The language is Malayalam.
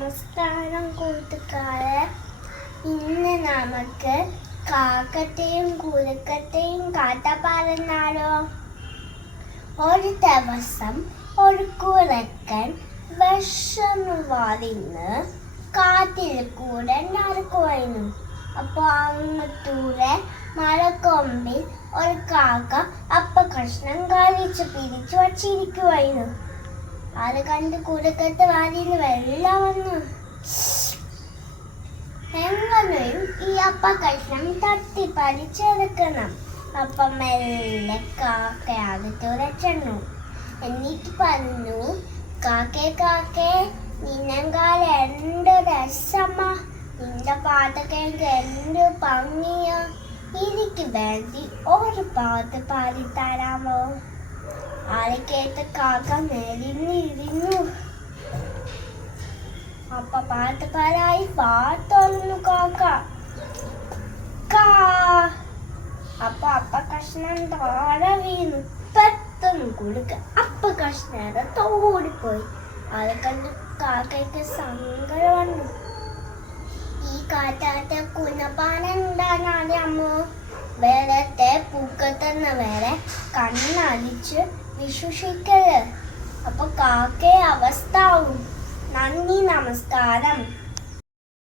നമസ്കാരം കൂട്ടുകാരെ. ഇന്ന് നമുക്ക് കാക്കത്തെയും കുരുക്കത്തെയും കഥ പറഞ്ഞാലോ. ഒരു ദിവസം ഒരു കുരക്കൻ വിഷമു വളർന്ന് കാട്ടിൽ കൂടെ നടക്കുവായിരുന്നു. അപ്പൊ അങ്ങത്തൂരെ മരക്കൊമ്പിൽ ഒരു കാക്ക കഷ്ണം കളിച്ച് പിടിച്ചു വച്ചിരിക്കുവായിരുന്നു. അത് കണ്ട് കുരക്കത്ത് വാരിന്ന് വെള്ളം വന്നു. എങ്ങനെയും ഈ കഷ്ണം തട്ടി പറിച്ചെടുക്കണം. അപ്പം മെല്ലെ കാക്ക അകത്തൂടെ ചെന്നു. എന്നിട്ട് പറഞ്ഞു, കാക്കേ നിന്നെങ്കാൽ എന്ത് രസമാ, നിന്റെ പാട്ടൊക്കെ എനിക്ക് എന്ത് ഭംഗിയാ, എനിക്ക് വേണ്ടി ഒരു പാട്ട് പാടിത്തരാമോ? അത് കേട്ട് കാക്ക നെരിഞ്ഞിരുന്നു. അപ്പൊ പാട്ട് പാടായി പാട്ടൊന്നു കാക്ക. അപ്പൊ കഷ്ണം താഴെ വീണു. പെട്ടെന്ന് കുടുക്ക കഷ്ണം തോടിപ്പോയി. അത് കണ്ട് കാക്കയ്ക്ക് സങ്കടം വന്നു. ഈ കാറ്റാത്ത കുനപ്പാനെന്താണ് അമ്മോ? വേറത്തെ പൂക്കത്തെന്ന് വേറെ കണ്ണടിച്ച് വിശ്വസിക്കരുത്. അപ്പൊ കാക്കയെ അവസ്ഥാവും. നന്ദി, നമസ്കാരം.